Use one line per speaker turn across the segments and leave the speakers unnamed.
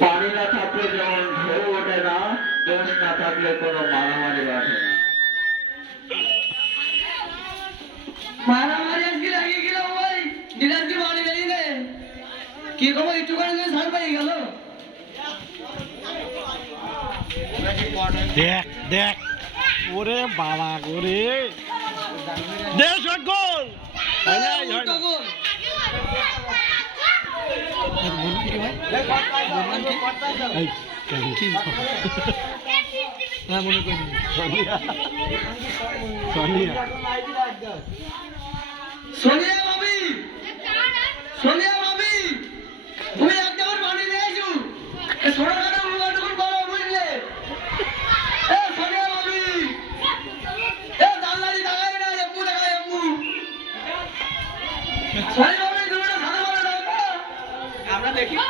পানি না থাকলে যেমন ঢেউ ওঠে না, দোষ না থাকলে কোনো মারামারি বাঁধে না।
মারামারি আজকে লাগিয়ে গেল ওই ডিলারকে বাড়ি বেরিয়ে গে কি খবর একটু করে
দেখ দেখ। ওরে বাবা গোরে দে শট গোল হয়
মনে করি।
সোনিয়া?
আমরা দেখি।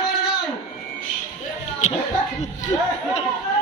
বলে দাও।